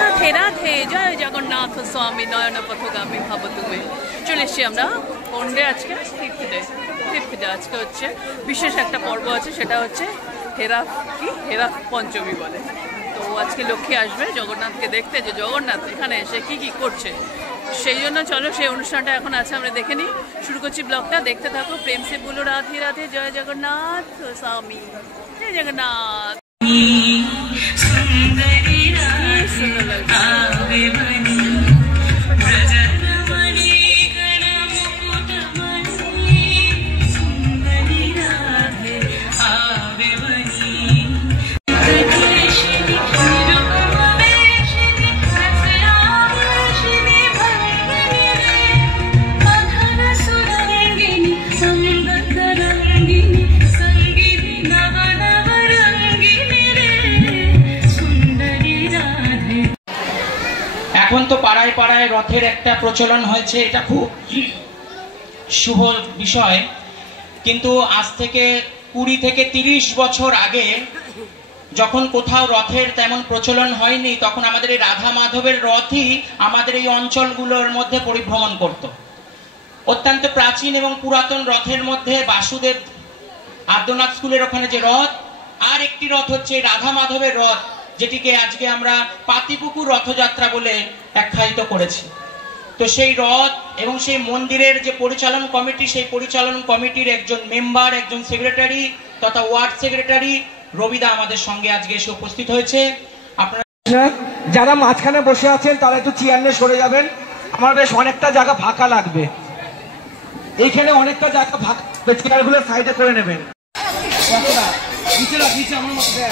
রাধে রাধে, জয় জগন্নাথ স্বামী নয়ন পথগামী ভাব তুমি। চলে এসছি আমরা পন্ডে, আজকে ফিফথ ডে। আজকে হচ্ছে বিশেষ একটা পর্ব আছে, সেটা হচ্ছে হেরা পঞ্চমী বলে। তো আজকে লক্ষ্মী আসবে জগন্নাথকে দেখতে, যে জগন্নাথ এখানে এসে কি কি করছে, সেই জন্য চলো সেই অনুষ্ঠানটা এখন আছে, আমরা দেখে নিই। শুরু করছি ব্লগটা, দেখতে থাকো। প্রেম সে বলো রাধে রাধে, জয় জগন্নাথ স্বামী, জয় জগন্নাথ। এখন তো পাড়ায় পাড়ায় রথের একটা প্রচলন হয়েছে, এটা খুব শুভ বিষয়। কিন্তু আজ থেকে 20 থেকে 30 বছর আগে যখন কোথাও রথের তেমন প্রচলন হয়নি, তখন আমাদের এই রাধা মাধবের রথই আমাদের এই অঞ্চলগুলোর মধ্যে পরিভ্রমণ করত। অত্যন্ত প্রাচীন এবং পুরাতন রথের মধ্যে বাসুদেব আদ্যনাথ স্কুলের ওখানে যে রথ, আর একটি রথ হচ্ছে রাধা মাধবের রথ, যেটিকে আজকে আমরা পাতিপুকুর রথযাত্রা বলে আখ্যায়িত করেছি। তো সেই রথ এবং সেই মন্দিরের যে পরিচালন কমিটি, সেই পরিচালন কমিটির একজন মেম্বার, একজন সেক্রেটারি তথা ওয়ার্ড সেক্রেটারি রবিদা আমাদের সঙ্গে আজকে এসে উপস্থিত হয়েছে। আপনারা যারা মাঝখানে বসে আছেন তারা একটু চেয়ার নিয়ে সরে যাবেন, আমার বেশ অনেকটা জায়গা ফাঁকা লাগবে। এইখানে অনেকটা জায়গা ফাঁকা, চেয়ারগুলো সাইডে করে নেবেন।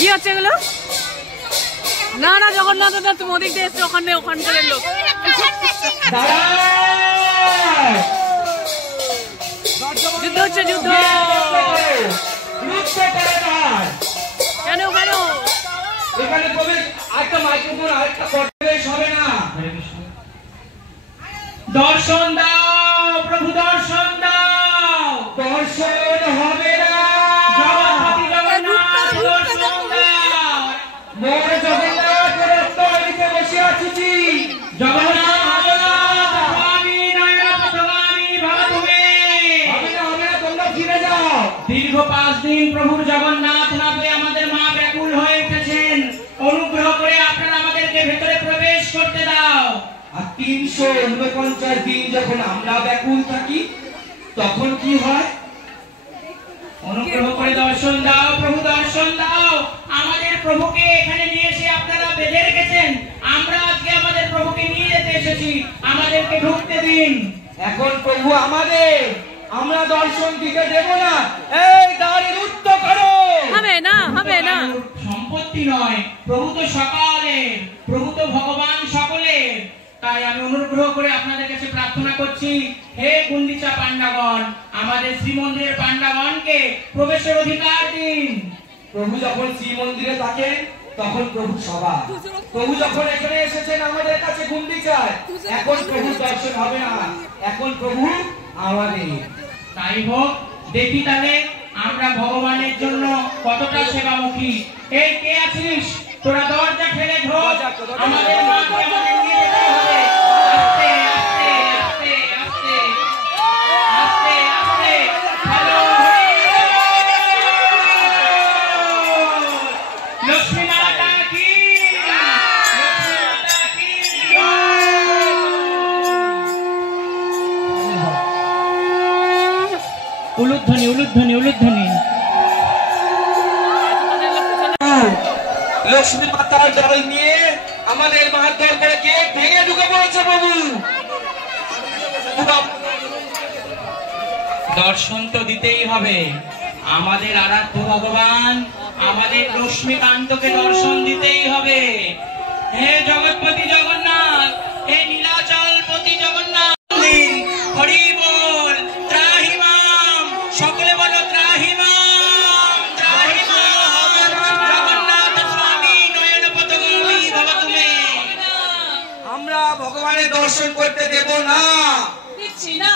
কি হচ্ছে এগুলো? না না জগন্নাথ দাদা, তুমি ওদিক দিয়ে এসছো, ওখানকার লোক। যুদ্ধ হচ্ছে, যুদ্ধ। কেন কেন এখানে আরেকটা মাইক্রোফোন, আরেকটা পরিবেশ হবে না। দর্শন দাও প্রভু, দর্শন দাও। দর্শন হবে না, জগন্নাথ জগন্নাথ দর্শন দাও। মোর জগন্নাথের রত্নবাড়িতে বসে আছি, জগন্নাথ স্বামী নয়ন পথগামী ভব তুমি। হবে না, হবে না, তোমরা ফিরে যাও। দীর্ঘ 5 দিন প্রভুর জগন্নাথ নামে আমাদের মা ব্যাকুল হয়ে উঠেছেন। অনুগ্রহ করে আপনারা আমাদেরকে ভেতরে প্রবেশ করতে দাও। আর 349 দিন যখন আমরা ব্যাকুল থাকি, তখন কি হয়? অনুগ্রহ করে দর্শন দাও প্রভু, দর্শন দাও। আমাদের প্রভুকে এখানে নিয়ে এসে আপনারা বেঁধে রেখেছেন, আমরা আজকে আমাদের প্রভুকে নিয়ে যেতে এসেছি, আমাদেরকে ঢুকতে দিন। এখন প্রভু আমাদের, আমরা দর্শন দিতে দেব না। এই দাঁড়ি রুদ্ধ করো। হবে না, হবে না। সম্পত্তি নয়, প্রভু তো সকালের, প্রভু তো ভগবান সকলের। তাই আমি অনুগ্রহ করে আপনাদের কাছে প্রার্থনা করছি, হে গুন্ডিচা পান্ডাগণ, আমাদের শ্রীমন্দিরের পান্ডাগণকে প্রবেশের অধিকার দিন। প্রভু যখন শ্রীমন্দিরে থাকেন তখন প্রভু সভা, প্রভু যখন এখানে এসেছেন আমাদের কাছে গুন্ডিচায়, এখন প্রভু দর্শন হবে না, এখন প্রভু আমাদের। তাই হোক, দেখি তাহলে আমরা ভগবানের জন্য কতটা সেবামুখী। এই কে আছিস, তোরা দরজা ঠেলে ঢোক, আমাদের মাকে আমাদের নিয়ে যেতে হবে। আস্তে আস্তে আস্তে আস্তে আস্তে আস্তে। হ্যালো, লক্ষ্মী মাতা কি, লক্ষ্মী মাতা কি। উলুধ্বনি উলুধ্বনি উলুধ্বনি। লক্ষ্মী মাতার দল নিয়ে আমাদের মারধর করে গেট ভেঙে ঢুকে পড়েছে প্রভু। দর্শন তো দিতেই হবে, আমাদের আরাধ্য ভগবান, আমাদের লক্ষ্মীকান্তকে দর্শন দিতেই হবে। হে জগৎপতি জগন্নাথ, হে নীলাচলপতি জগন্নাথ, হরি বল, ত্রাহিমাম, সকলে বলো ত্রাহিমাম, ত্রাহিমাম। জগন্নাথ স্বামী নয়ন পথগামী ভব তুমি। আমরা ভগবানের দর্শন করতে দেব না, দিচ্ছি না,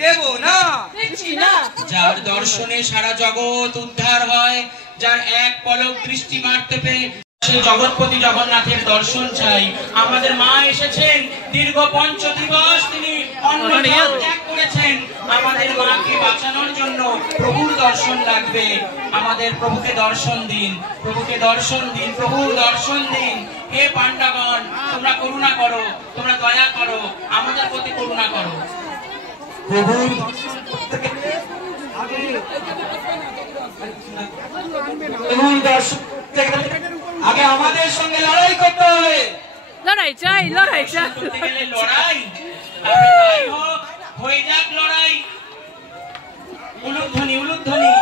দেব না, দিচ্ছি না। যার দর্শনে সারা জগৎ উদ্ধার হয়, যার এক পলক দৃষ্টি মারতে পেয়ে সেই জগৎপতি জগন্নাথের দর্শন চাই। আমাদের মা এসেছেন, দীর্ঘ 5 দিবস তিনি অন্ন জল ত্যাগ করেছেন। আমাদের মাকে বাঁচানোর জন্য প্রভুর দর্শন লাগবে। আমাদের প্রভুকে দর্শন দিন, প্রভুকে দর্শন দিন, প্রভুর দর্শন দিন। হে পাণ্ডাগণ, তোমরা করুণা করো, তোমরা দয়া করো, আমাদের প্রতি করুণা করো। প্রভুর দর্শন আগে আমাদের সঙ্গে লড়াই করতে হবে। লড়াই চাই, লড়াই চাই, লড়াই তাই হোক, হয়ে যাক লড়াই। উলুধ্বনি, উলুধ্বনি।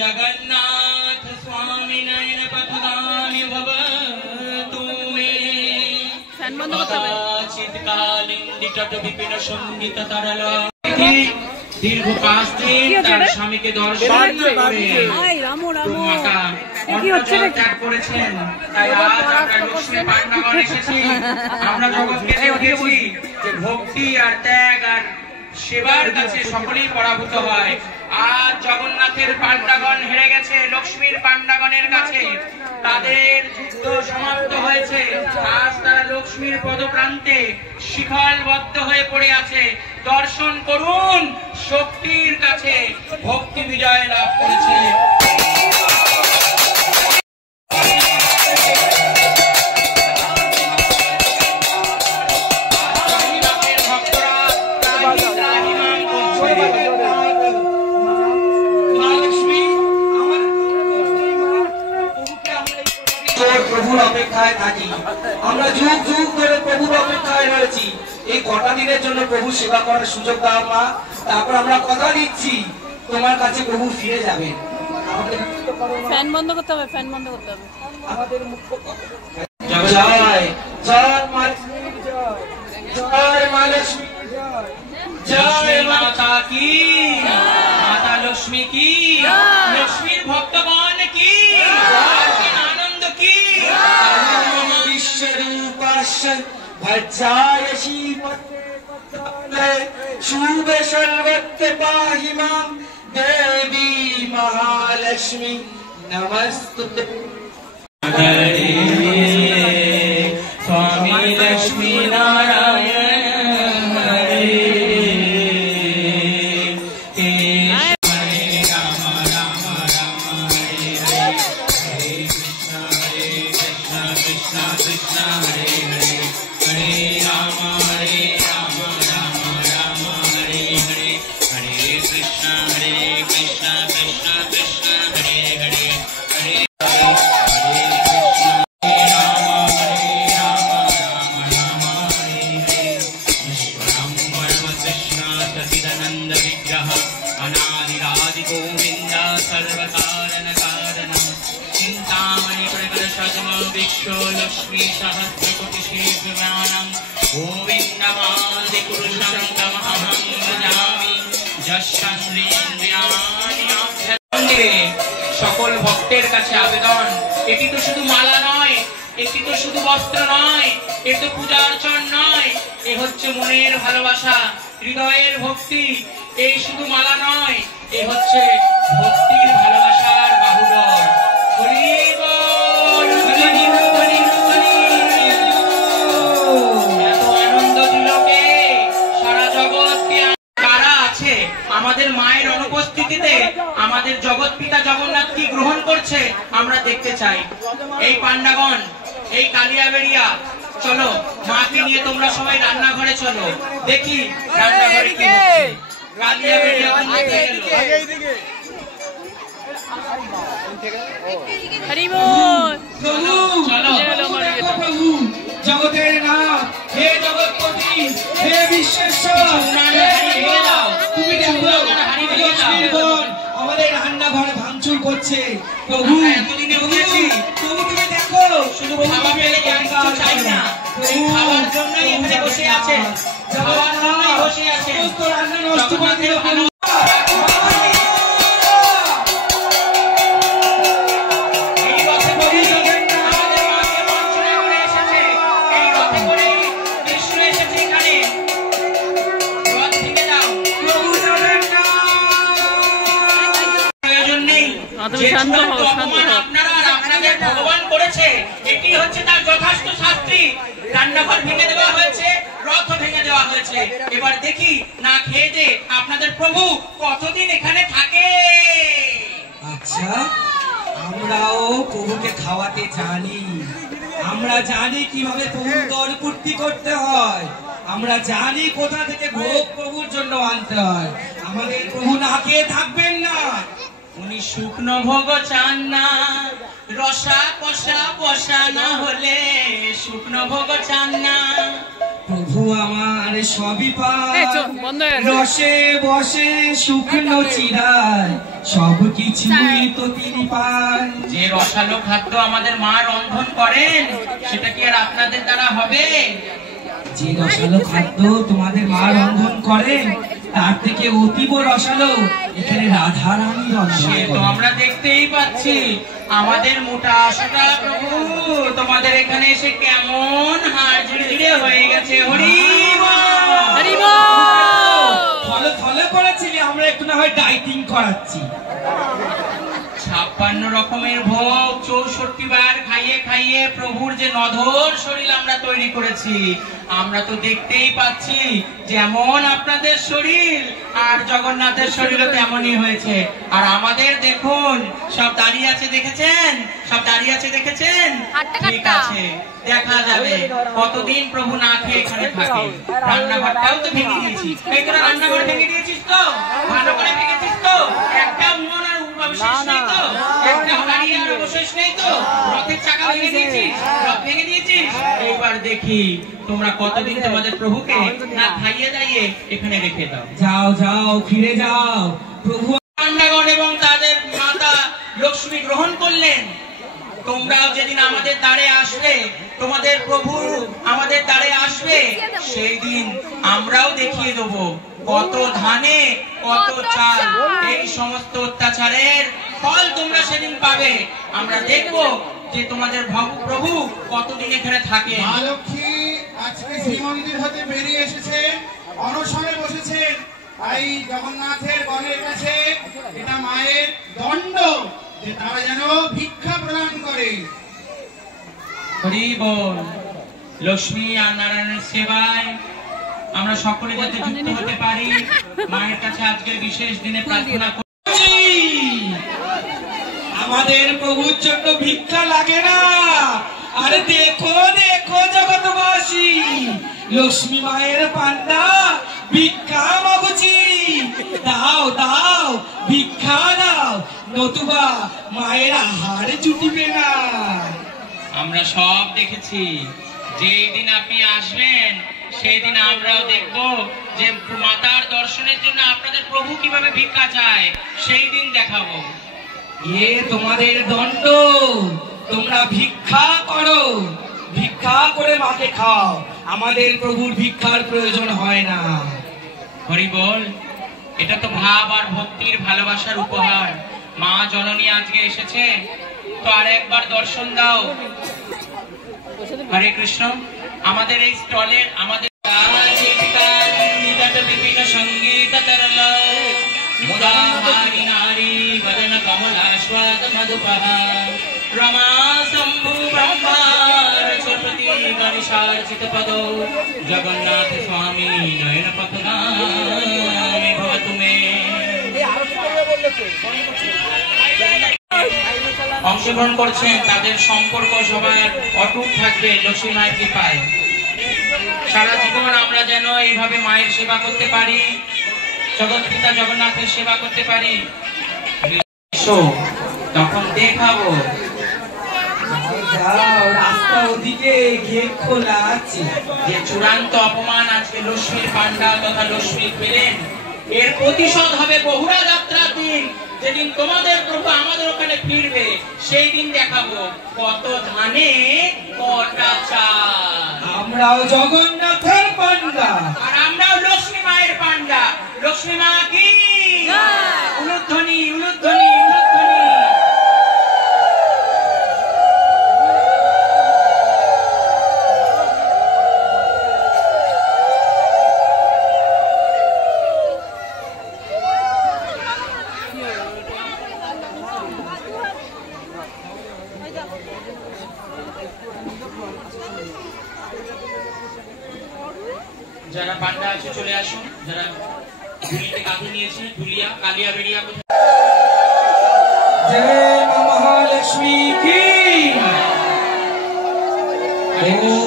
जगन्नाथ स्वामी नयन पथगामी भव तुमे চিৎকালিন্দিতট বিপিন সঙ্গীত তরল। দীর্ঘ 5 দিন তার স্বামীকে দর্শন করে মাতা অন্ন জল ত্যাগ করেছেন। তাই আজ আমরা লক্ষ্মী পাণ্ডাগণ এসেছি। আমরা জগৎকে দেখিয়েছি যে ভক্তি আর ত্যাগ আর সেবার কাছে সকলেই পরাভূত হয়। আজ জগন্নাথের পাণ্ডাগণ হেরে গেছে লক্ষ্মীর পাণ্ডাগণের কাছে। তাদের যুদ্ধ সমাপ্ত হয়েছে। আজ তারা লক্ষ্মীর পদপ্রান্তে শিখলবদ্ধ হয়ে পড়ে আছে। দর্শন করুন, শক্তির কাছে ভক্তি বিজয় লাভ করেছে। প্রভুর অপেক্ষায় থাকি, আমরা যুগ যুগ ধরে প্রভুর অপেক্ষায় রয়েছি। এই কটা দিনের জন্য প্রভু সেবা করার সুযোগ দাও মা। তারপর আমরা কথা দিচ্ছি তোমার কাছে প্রভু ফিরে যাবেন। ফ্যান বন্ধ করতে হবে, ফ্যান বন্ধ করতে হবে। আমাদের মুখ্য জয় জয় মা, জয় মা লক্ষ্মী, জয় মাতা কি, মাতা লক্ষ্মী কি, লক্ষ্মীর ভক্তগণ কি, আনন্দ কি। বিশ্বরূপাশ্য ভজ্রায় শ্রীপত্রে শুভে সর্বত্র পাহি মাম দেবী মহালক্ষ্মী নমস্তুতে। स्वामी लक्ष्मी नारायण हरे राम राम राम हरे हरे, हरे कृष्ण कृष्ण कृष्ण हरे हरे, हरे राम राम राम हरे हरे, हरे कृष्ण कृष्ण कृष्ण हरे हरे, हरे अनादिरादि गोविंद सर्वकारण कारण चिंतामणि হস্তকটিশীর্ষমাণং গোবিন্দমাদিপুরুষং তমহং ভজামি যস্যন্দ্রিয়াণি মন্দিরে সকল ভক্তের কাছে আবেদন, এটি তো শুধু মালা নয়, এটি তো শুধু বস্ত্র নয়, এ তো পূজা অর্চন নয়, এ হচ্ছে মনের ভালোবাসা, হৃদয়ের ভক্তি। এই শুধু মালা নয়, এ হচ্ছে ভক্তির ভালোবাসার বাহুবল। এত আনন্দ দিলকে সারা জগৎকে। কারা আছে আমাদের মায়ের অনুপস্থিতিতে আমাদের জগৎ পিতা জগন্নাথ কি গ্রহণ করছে আমরা দেখতে চাই। এই পান্ডাগণ, এই কালিয়াবেড়িয়া, চলো মাকে নিয়ে তোমরা সবাই রান্নাঘরে চলো, দেখি রান্নাঘরে কি হচ্ছে। কালিয়াবেড়িয়া প্রভু জগতের নাথ, হে জগৎপতি, হে বিশ্বেশ্বর, তুমি দেখো আমাদের রান্নাঘরে ভাঙচুর করছে। প্রভু এতদিনে বুঝেছি, প্রভু তুমি দেখো শুধু খাবার পেলে চাই না, খাওয়ার জন্যই এখানে বসে আছে, খাওয়ার জন্যই বসে আছে, রান্না নষ্ট করে দিল। ভগবান করেছে, এটি হচ্ছে তার যথার্থ শাস্তি। রান্নাঘর ভেঙে দেওয়া হয়েছে, রথ ভেঙে দেওয়া হয়েছে। এবার দেখি না খেয়ে যে আপনাদের প্রভু কতদিন এখানে থাকে। আচ্ছা, আমরাও প্রভুকে খাওয়াতে জানি, আমরা জানি কিভাবে প্রভুর দর পূর্তি করতে হয়, আমরা জানি কোথা থেকে ভোগ প্রভুর জন্য আনতে হয়। আমাদের প্রভু না খেয়ে থাকবেন না, উনি শুকনো ভোগ চান না, রসা কষা বসা না হলে শুকনো ভোগ চান না। প্রভু আমার সবই পায়, রসে বসে শুকনো চিরায় সবকিছুই তো তিনি পান। যে রসালো খাদ্য আমাদের মা রন্ধন করেন সেটা কি আর আপনাদের দ্বারা হবে? যে রসালো খাদ্য তোমাদের মা রন্ধন করেন তার থেকে অতীব রসালো এখানে রাধারানী রন্ধন। তো আমরা দেখতেই পাচ্ছি আমাদের মোটা আশাটা প্রভু তোমাদের এখানে এসে কেমন হাড় ঝিড়ে হয়ে গেছে। হরি ফলে ফলে করেছিলি, আমরা একটু না হয় ডাইটিং করাচ্ছি। 56 রকমের ভোগ 64 বার খাইয়ে খাইয়ে প্রভুর যে নধর শরীর আমরা তৈরি করেছি, আমরা তো দেখতেই পাচ্ছি যেমন আপনাদের শরীর আর জগন্নাথের শরীরও তেমনই হয়েছে। আর আমাদের দেখুন সব দাঁড়িয়ে আছে, দেখেছেন? সব দাঁড়িয়ে আছে, দেখেছেন? ঠিক আছে, দেখা যাবে কতদিন প্রভু না খেয়ে এখানে থাকে। রান্নাঘরটাও তো ভেঙে দিয়েছি, এই তোরা রান্নাঘর ভেঙে দিয়েছিস তো, ভালো করে ভেঙেছিস তো, একটা উনুন আর অবশেষ নেই তো, একটা গাড়ি আর অবশেষ নেই তো, রথের চাকা ভেঙে দিয়েছিস, রথ ভেঙে দিয়েছিস। এইবার দেখি তোমরা কতদিন তোমাদের প্রভুকে না খাইয়ে দাইয়ে এখানে রেখে দাও। যাও যাও, ফিরে যাও। প্রভু পান্ডাগণ এবং তাদের মাতা লক্ষ্মী গ্রহণ করলেন। তোমরাও যেদিন আমাদের দ্বারে আসবে, তোমাদের প্রভু আমাদের দ্বারে আসবে, সেই দিন আমরাও দেখিয়ে দেবো কত ধানে কত চাল। এই সমস্ত অত্যাচারের ফল তোমরা সেদিন পাবে। আমরা দেখবো যে তোমাদের প্রভু কতদিন এখানে থাকে। মা লক্ষ্মী আজকে শ্রীমন্দির হতে বেরিয়ে এসেছেন, অনশনে বসেছেন। তাই জগন্নাথের গণের কাছে এটা মায়ের দণ্ড যে তারা যেন ভিক্ষা প্রদান করে। হরি বল। লক্ষ্মী আর নারায়ণের সেবায় আমরা সকলে যাতে যুক্ত হতে পারি, মায়ের কাছে আজকের বিশেষ দিনে প্রার্থনা করছি। আমাদের প্রভুর জন্য ভিক্ষা লাগে না। আরে দেখো দেখো জগৎবাসী, লক্ষ্মী মায়ের পান্ডা ভিক্ষা মাগুছি, দাও দাও ভিক্ষা দাও, নতুবা মায়ের আহার জুটিবে না। আমরা সব দেখেছি, যেই দিন আপনি আসবেন সেই দিন আমরাও দেখব যে মাতার দর্শনের জন্য আপনাদের প্রভু কিভাবে ভিক্ষা চায়, সেই দিন দেখাবো। এ তোমাদের দণ্ড, তোমরা ভিক্ষা করো। ভিক্ষা করে মাকে খাও, আমাদের প্রভুর ভিক্ষার প্রয়োজন হয় না। হরি বল, এটা তো ভাব আর ভক্তির ভালোবাসার উপহার। মা জননী আজকে এসেছে, তো আর একবার দর্শন দাও। হরে কৃষ্ণ। আমাদের এই স্টলের আমাদের সঙ্গীত তরল মুদাহারি নারী বদন কমলাস্বাদ মধুপহা রমা শম্ভু ব্রহ্মার চতুর্থী গণেশার চিতপদ জগন্নাথ স্বামী নয়ন পথগামী ভবতু মে। অংশগ্রহণ করছেন, তাদের সম্পর্ক সবার অটুট থাকবে লক্ষ্মী মায়ের কৃপায়। সারা জীবন আমরা যেন এইভাবে মায়ের সেবা করতে পারি, জগৎ পিতা জগন্নাথের সেবা করতে পারি। তখন দেখাবো রাস্তা ওদিকে গেট খোলা আছে। যে চূড়ান্ত অপমান আজকে লক্ষ্মীর পান্ডা তথা লক্ষ্মী পেলেন, এর প্রতিশোধ হবে বহুরা যাত্রার দিন, যেদিন তোমাদের প্রভু আমাদের ওখানে ফিরবে। সেই দিন দেখাবো কত ধানে কটা চাল। আমরাও জগন্নাথের পান্ডা, আর আমরাও লক্ষ্মী মায়ের পান্ডা। লক্ষ্মী মা কি উলুধ্বনি উলুধ্বনি উলুধ্বনি। যারা পান্ডা আছে চলে আসুন, যারা ঝুলিতে কাঁধে নিয়েছে ঝুলিয়া কালিয়া বেরিয়া। জয় মা মহালক্ষ্মী কি।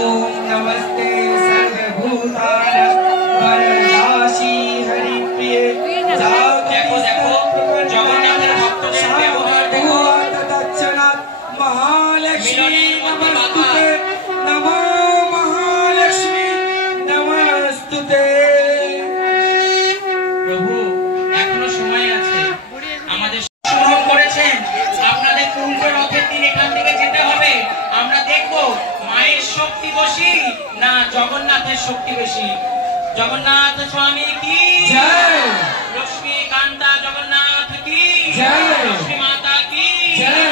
ওম নমস্তে সর্বভূতানাং বরদাসী হরিপ্রিয়ে। দেখো দেখো জগন্নাথের ভক্তদের ব্যবহার দেখো। মহালক্ষ্মী নমস্তুতে, নমো মহালক্ষ্মী নমস্তুতে। প্রভু এখনো সময় আছে, আমাদের শুরু করেছেন। আপনাদের উল্টো রথের দিন এখান থেকে যেতে হবে। আমরা দেখবো মায়ের শক্তি বেশি না জগন্নাথের শক্তি বেশি। জগন্নাথ স্বামী কি জয়, লক্ষ্মী কান্তা জগন্নাথ কি জয়, লক্ষ্মী মাতা কি জয়।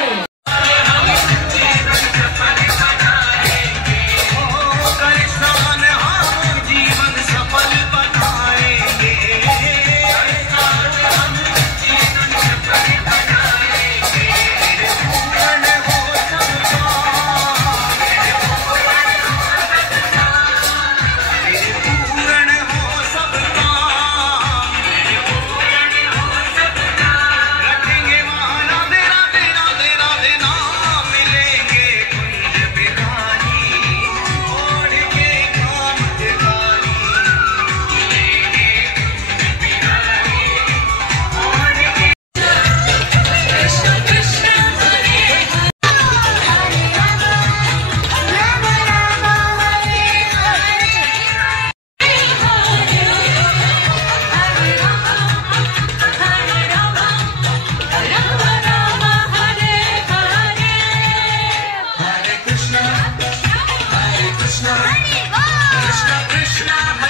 Krishna Krishna